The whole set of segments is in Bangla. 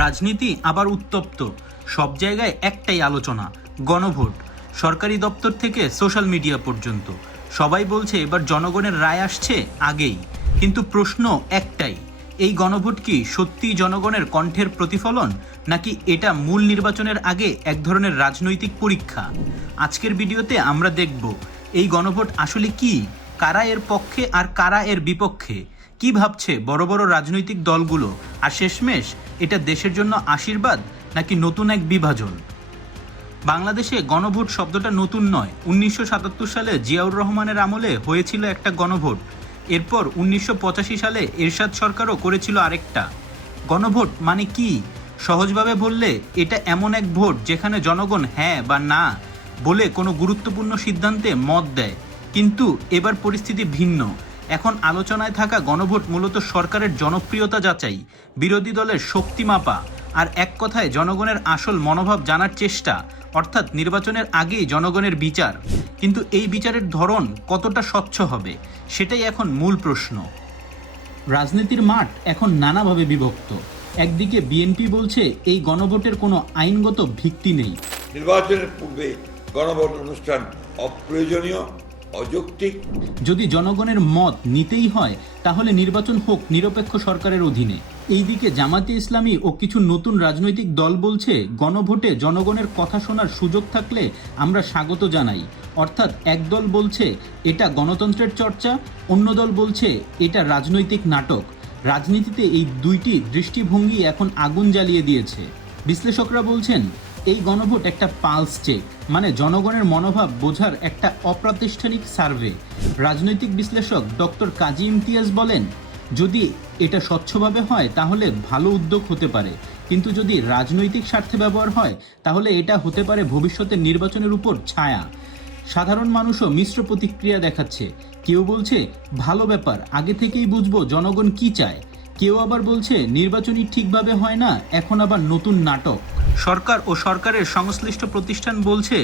রাজনীতি আবার উত্তপ্ত। সব জায়গায় একটাই আলোচনা, গণভোট। সরকারি দপ্তর থেকে সোশ্যাল মিডিয়া পর্যন্ত সবাই বলছে এবার জনগণের রায় আসছে আগেই। কিন্তু প্রশ্ন একটাই, এই গণভোট কি সত্যিই জনগণের কণ্ঠের প্রতিফলন, নাকি এটা মূল নির্বাচনের আগে এক ধরনের রাজনৈতিক পরীক্ষা? আজকের ভিডিওতে আমরা দেখব এই গণভোট আসলে কি, কারা এর পক্ষে আর কারা এর বিপক্ষে, কি ভাবছে বড় বড় রাজনৈতিক দলগুলো, আর শেষমেশ এটা দেশের জন্য আশীর্বাদ নাকি নতুন এক বিভাজন। বাংলাদেশে গণভোট শব্দটা নতুন নয়। 1977 সালে জিয়াউর রহমানের আমলে হয়েছিল একটা গণভোট। এরপর 1985 সালে এরশাদ সরকারও করেছিল আরেকটা। গণভোট মানে কি? সহজভাবে বললে এটা এমন এক ভোট যেখানে জনগণ হ্যাঁ বা না বলে কোনো গুরুত্বপূর্ণ সিদ্ধান্তে মত দেয়। কিন্তু এবার পরিস্থিতি ভিন্ন। এখন আলোচনায় থাকা গণভোট মূলত সরকারের জনপ্রিয়তা যাচাই, বিরোধী দলের শক্তি মাপা, আর এক কথায় জনগণের আসল মনোভাব জানার চেষ্টা, অর্থাৎ নির্বাচনের আগেই জনগণের বিচার। কিন্তু এই বিচারের ধরন কতটা স্বচ্ছ হবে, সেটাই এখন মূল প্রশ্ন। রাজনীতির মাঠ এখন নানাভাবে বিভক্ত। একদিকে বিএনপি বলছে এই গণভোটের কোনো আইনগত ভিত্তি নেই। নির্বাচনের পূর্বে গণভোট অনুষ্ঠান অপ্রয়োজনীয়, অযৌক্তিক। যদি জনগণের মত নিতেই হয় তাহলে নির্বাচন হোক নিরপেক্ষ সরকারের অধীনে। এইদিকে জামাতে ইসলামী ও কিছু নতুন রাজনৈতিক দল বলছে গণভোটে জনগণের কথা শোনার সুযোগ থাকলে আমরা স্বাগত জানাই। অর্থাৎ এক দল বলছে এটা গণতন্ত্রের চর্চা, অন্য দল বলছে এটা রাজনৈতিক নাটক। রাজনীতিতে এই দুইটি দৃষ্টিভঙ্গি এখন আগুন জ্বালিয়ে দিয়েছে। বিশ্লেষকরা বলছেন এই গণভোট একটা পালস চেক, মানে জনগণের মনোভাব বোঝার একটা অপ্রাতিষ্ঠানিক সার্ভে। রাজনৈতিক বিশ্লেষক ডক্টর কাজী ইমতিয়াজ বলেন, যদি এটা স্বচ্ছভাবে হয় তাহলে ভালো উদ্যোগ হতে পারে, কিন্তু যদি রাজনৈতিক স্বার্থে ব্যবহার হয় তাহলে এটা হতে পারে ভবিষ্যতের নির্বাচনের উপর ছায়া। সাধারণ মানুষও মিশ্র প্রতিক্রিয়া দেখাচ্ছে। কেউ বলছে ভালো ব্যাপার, আগে থেকেই বুঝবো জনগণ কি চায়। কেউ আবার বলছে নির্বাচনই ঠিকভাবে হয় না, এখন আবার নতুন নাটক। সরকার ও সরকারের সংশ্লিষ্ট প্রতিষ্ঠান বলছে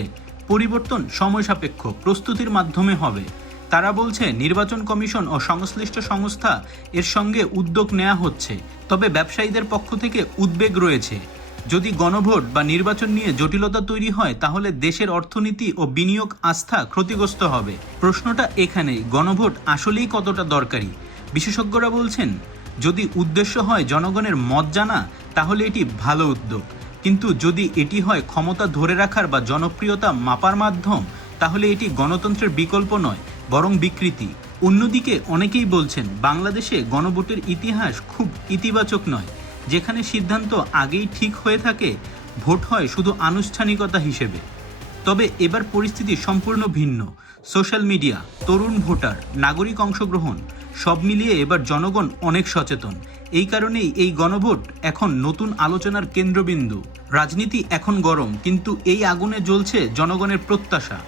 পরিবর্তন সময় সাপেক্ষ, প্রস্তুতির মাধ্যমে হবে। তারা বলছে নির্বাচন কমিশন ও সংশ্লিষ্ট সংস্থা এর সঙ্গে উদ্যোগ নেওয়া হচ্ছে। তবে ব্যবসায়ীদের পক্ষ থেকে উদ্বেগ রয়েছে। যদি গণভোট বা নির্বাচন নিয়ে জটিলতা তৈরি হয় তাহলে দেশের অর্থনীতি ও বিনিয়োগ আস্থা ক্ষতিগ্রস্ত হবে। প্রশ্নটা এখানেই, গণভোট আসলেই কতটা দরকারি? বিশেষজ্ঞরা বলছেন যদি উদ্দেশ্য হয় জনগণের মত জানা তাহলে এটি ভালো উদ্যোগ, কিন্তু যদি এটি হয় ক্ষমতা ধরে রাখার বা জনপ্রিয়তা মাপার মাধ্যম তাহলে এটি গণতন্ত্রের বিকল্প নয়, বরং বিকৃতি। অন্যদিকে অনেকেই বলছেন বাংলাদেশে গণভোটের ইতিহাস খুব ইতিবাচক নয়, যেখানে সিদ্ধান্ত আগেই ঠিক হয়ে থাকে, ভোট হয় শুধু আনুষ্ঠানিকতা হিসেবে। তবে এবার পরিস্থিতি সম্পূর্ণ ভিন্ন। সোশ্যাল মিডিয়া, তরুণ ভোটার, নাগরিক অংশগ্রহণ সব মিলিয়ে এবার জনগণ অনেক সচেতন। এই কারণেই এই গণভোট এখন নতুন আলোচনার কেন্দ্রবিন্দু। রাজনীতি এখন গরম, কিন্তু এই আগুনে জ্বলছে জনগণের প্রত্যাশা।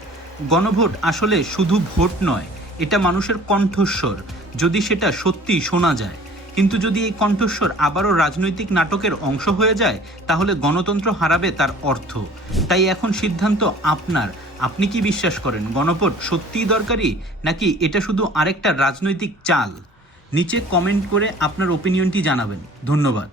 গণভোট আসলে শুধু ভোট নয়, এটা মানুষের কণ্ঠস্বর, যদি সেটা সত্যি শোনা যায়। কিন্তু যদি এই কণ্ঠস্বর আবারও রাজনৈতিক নাটকের অংশ হয়ে যায় তাহলে গণতন্ত্র হারাবে তার অর্থ। তাই এখন সিদ্ধান্ত আপনার। আপনি কি বিশ্বাস করেন গণভোট সত্যিই দরকারি, নাকি এটা শুধু আরেকটা রাজনৈতিক চাল? নিচে কমেন্ট করে আপনার ওপিনিয়নটি জানাবেন। ধন্যবাদ।